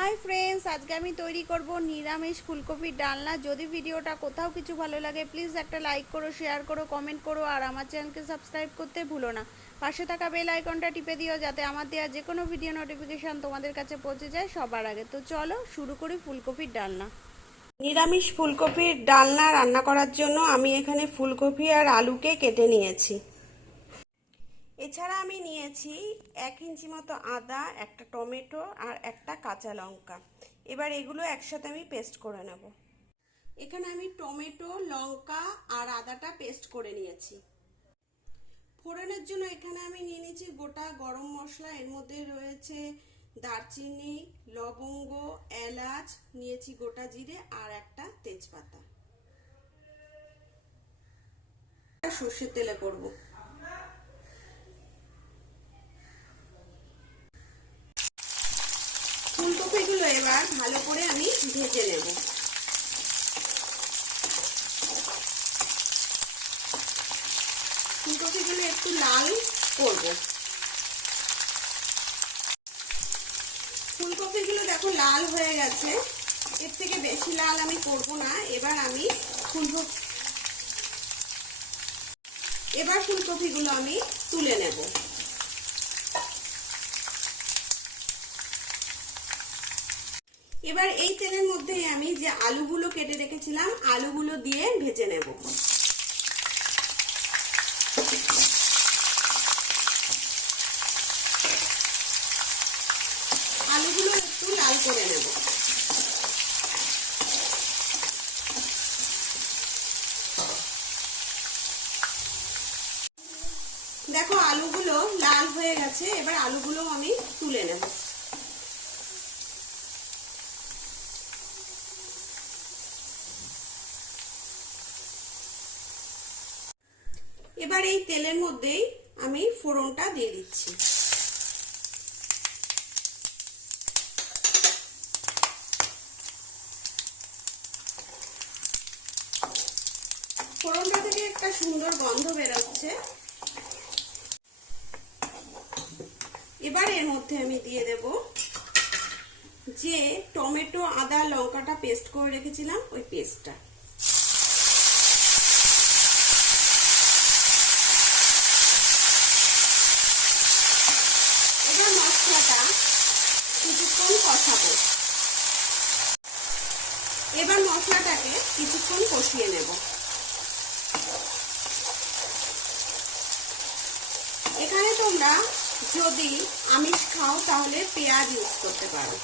Hi friends, आज के आमी तैरी करब निरामिष फुलकपिर डालना। यदि भिडियोटा कोथाओ किछु भालो लागे प्लिज एक लाइक करो, शेयर करो, कमेंट करो और आमार चैनलके सबस्क्राइब करते भूलो ना। पाशे थाका बेल आइकनटा टिपे दिओ जाते आमार देওয়া যে কোনো ভিডিও নোটিফিকেশন তোমাদের কাছে পৌঁছে যায় সবার আগে। তো চলো শুরু করি ফুলকপির ডালনা। নিরামিষ ফুলকপির ডালনা রান্না করার জন্য আমি এখানে ফুলকপি আর আলুকে কেটে নিয়েছি। এছাড়া আমি নিয়েছি 1 ইঞ্চি মতো আদা, একটা টমেটো আর একটা কাঁচা লঙ্কা। এবার এগুলো একসাথে আমি পেস্ট করে নেব। এখানে আমি টমেটো, লঙ্কা আর আদাটা পেস্ট করে নিয়েছি। ফোড়নের জন্য এখানে আমি নিয়ে নিয়েছি গোটা গরম মশলা, এর মধ্যে রয়েছে দারচিনি, লবঙ্গ, এলাচ, নিয়েছি গোটা জিরে আর একটা তেজপাতা। সর্ষের তেলে করব। ফুলকপিগুলো এবার ভালো করে আমি ভেজে নেব। ফুলকপিগুলো একটু লাল করব। ফুলকপিগুলো দেখো লাল হয়ে গেছে, এর থেকে বেশি লাল আমি করব না। এবার আমি ফুলকপিগুলো আমি তুলে নেব। এবার এই তেলের মধ্যে আমি যে আলুগুলো কেটে রেখেছিলাম আলুগুলো দিয়ে ভেজে নেব। আলুগুলো একটু লাল করে নেব। দেখো আলুগুলো লাল হয়ে গেছে, এবার আলুগুলো আমি তুলে নেব। এবার এই তেলের মধ্যেই আমি ফোড়নটা দিয়ে দিচ্ছি। ফোড়নটা থেকে একটা সুন্দর গন্ধ বেরোচ্ছে। এবার এর মধ্যে আমি দিয়ে দেব যে টমেটো, আদা, লঙ্কাটা পেস্ট করে রেখেছিলাম ওই পেস্টটা। কিছুক্ষণ কষাবো। এবার মশলাটাকে কিছুক্ষণ কষিয়ে নেব। এখানে তোমরা যদি আমিষ খাও তাহলে পেঁয়াজ ইউজ করতে পারো,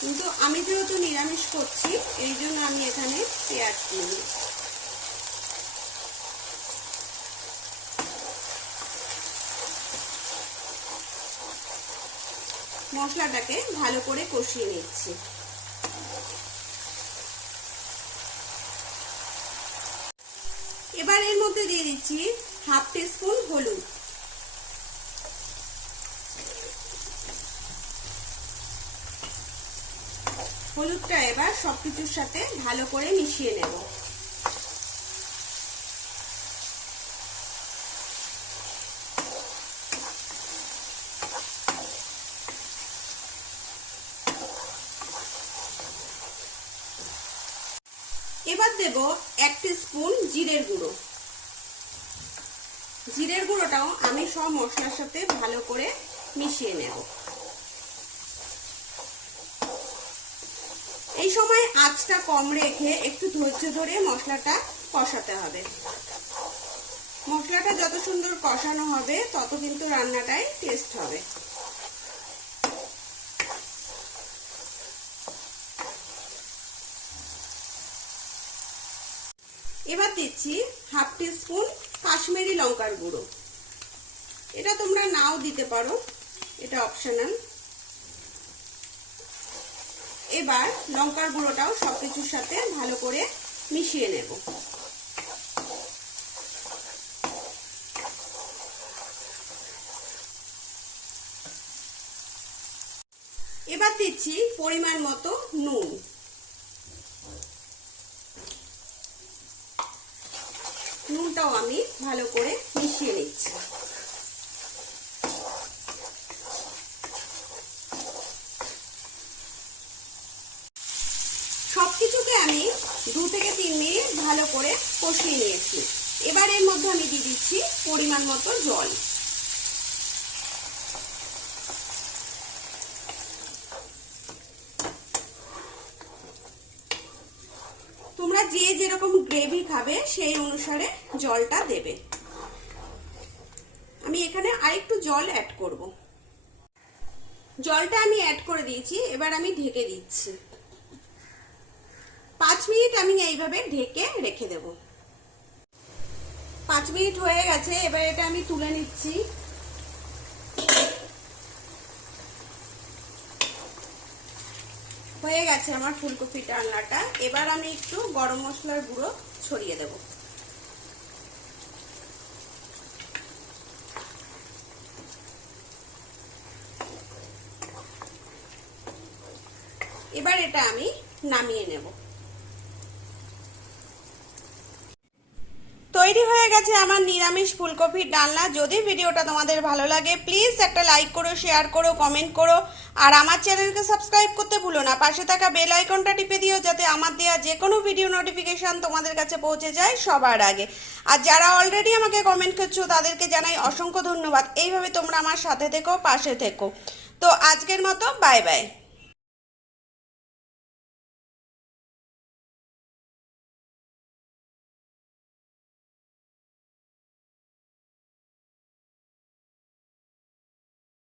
কিন্তু আমি যেহেতু নিরামিষ করছি এই জন্য আমি এখানে পেঁয়াজ দিই। মশলাটাকে ভালো করে কষিয়ে নিচ্ছি। এবার এর মধ্যে দিয়ে দিচ্ছি হাফ টিস্পুন হলুদ। হলুদটা এবার সবকিছুর সাথে ভালো করে মিশিয়ে নেব। এবার দেব 1 টিস্পুন জিরের গুঁড়ো। জিরের গুঁড়োটাও আমি সব মশলার সাথে ভালো করে মিশিয়ে নেব। এই সময় আঁচটা কম রেখে একটু ধৈর্য ধরে মশলাটা কষাতে হবে। মশলাটা যত সুন্দর কষানো হবে তত কিন্তু রান্নাটাই টেস্ট হবে। এবার দিচ্ছি হাফ টিস্পুন কাশ্মীরি লঙ্কার গুঁড়ো। এটা তোমরা নাও দিতে পারো, এটা অপশনাল। এবার লঙ্কার গুঁড়োটাও সবকিছুর সাথে ভালো করে মিশিয়ে নেব। এবার দিচ্ছি পরিমাণ মতো নুন। নুনটাও আমি ভালো করে মিশিয়ে নিচ্ছি। সব কিছুকে আমি 2 থেকে 3 মিনিট ভালো করে কষিয়ে নিয়েছি। এবার এর মধ্যে আমি দিয়ে দিচ্ছি পরিমাণ মতো জল। তোমরা যে যেরকম গ্রেভি খাবে সেই অনুসারে জলটা দেবে। আমি এখানে আরেকটু জল অ্যাড করব। জলটা আমি অ্যাড করে দিয়েছি, এবার আমি ঢেকে দিচ্ছি। 5 মিনিট আমি এইভাবে ঢেকে রেখে দেব। 5 মিনিট হয়ে গেছে, এবার এটা আমি তুলে নিচ্ছি। হয়ে গেছে আমার ফুলকপি ডালনাটা। এবার আমি একটু গরম মশলার গুঁড়ো ছড়িয়ে দেব। এবার এটা আমি নামিয়ে নেব। তৈরি হয়ে গেছে আমার নিরামিষ ফুলকপির ডালনা। যদি ভিডিওটা তোমাদের ভালো লাগে প্লিজ একটা লাইক করো, শেয়ার করো, কমেন্ট করো, আর আমার চ্যানেলকে সাবস্ক্রাইব করতে ভুলো না। পাশে থাকা বেল আইকনটা টিপে দিও যাতে আমার দেওয়া যে কোনো ভিডিও নোটিফিকেশন তোমাদের কাছে পৌঁছে যায় সবার আগে। আর যারা অলরেডি আমাকে কমেন্ট করছো তাদেরকে জানাই অসংখ্য ধন্যবাদ। এইভাবে তোমরা আমার সাথে থেকো, পাশে থেকো। তো আজকের মতো বাই বাই।